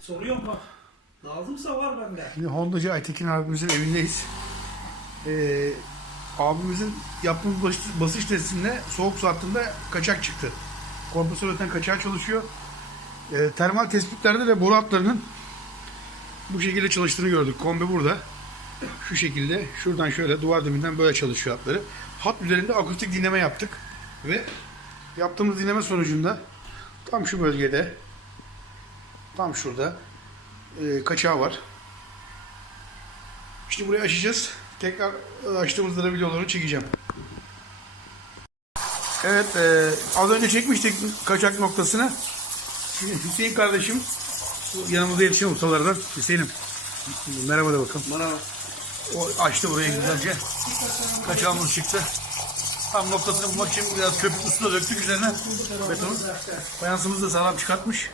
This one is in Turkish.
Soruyorum bak. Lazımsa var bende. Şimdi Hondacı Aytekin abimizin evindeyiz. Ee, abimizin yaptığımız basış, basış testinde soğuk su hattında kaçak çıktı. Kompresör öten kaçağı çalışıyor. Ee, termal tespitlerde de boru hatlarının bu şekilde çalıştığını gördük. Kombi burada. Şu şekilde şuradan şöyle duvar dibinden böyle çalışıyor hatları. Hat üzerinde akustik dinleme yaptık. Ve yaptığımız dinleme sonucunda tam şu bölgede tam şurada e, kaçağı var. Şimdi burayı açacağız. Tekrar açtığımızda da videolarını çekeceğim. Evet, e, az önce çekmiştik kaçak noktasını. Şimdi Hüseyin kardeşim, bu yanımızda yetişen ustalardan. Hüseyin'im, merhaba da bakalım. Bana O açtı burayı güzelce. Kaçağımız çıktı. Tam noktasını bulmak için biraz köpük da döktük üzerine. Betonu. Fayansımızı da sağlam çıkartmış.